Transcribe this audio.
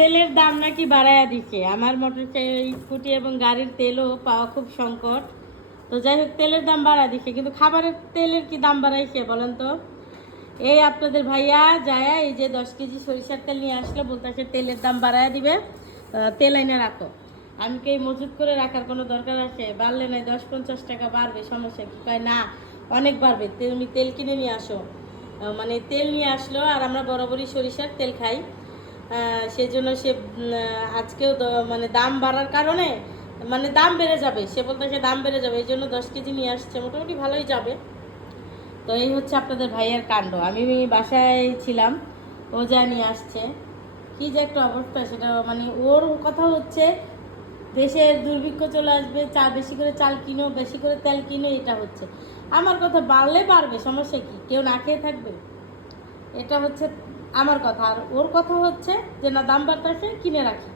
তেলের দাম নাকি বাড়ায়া দিচ্ছে। আমার মোটর স্কুটি এবং গাড়ির তেলও পাওয়া খুব সংকট। তো যাই হোক, তেলের দাম বাড়া দিচ্ছে, কিন্তু খাবারের তেলের কি দাম বাড়াইছে বলেন তো? এই আপনাদের ভাইয়া যায় এই যে 10 কেজি সরিষার তেল নিয়ে আসলো, বলতেছে তেলের দাম বাড়ায়া দিবে, তেল এনে রাখো। আমি কি মজুত করে রাখার কোনো দরকার আছে? বাড়লে নাই 10-50 টাকা বাড়বে, সমস্যা কি? কয় না, অনেক বাড়বে, তুমি তেল কিনে নিয়ে আসো। মানে তেল নিয়ে আসলো, আর আমরা বরাবরই সরিষার তেল খাই। সেই জন্য সে আজকেও মানে দাম বাড়ার কারণে মানে দাম বেড়ে যাবে, সে বলতেছে দাম বেড়ে যাবে, এই জন্য 10 কেজি নিয়ে আসছে, মোটামুটি ভালোই যাবে। তো এই হচ্ছে আপনাদের ভাইয়ের কাণ্ড। আমি বাসায় ছিলাম, ও যা নিয়ে আসছে, কি যে একটা অবস্থা সেটা, মানে ওর কথা হচ্ছে দেশের দুর্ভিক্ষ চলে আসবে, বেশি করে চাল কিনো, বেশি করে তেল কিনো, এটা হচ্ছে। আমার কথা বাড়লে বাড়বে, সমস্যা কি? কেউ না খেয়ে থাকবে? এটা হচ্ছে আমার কথা। আর ওর কথা হচ্ছে যে না, দাম বাড়তেছে, কিনে রাখি।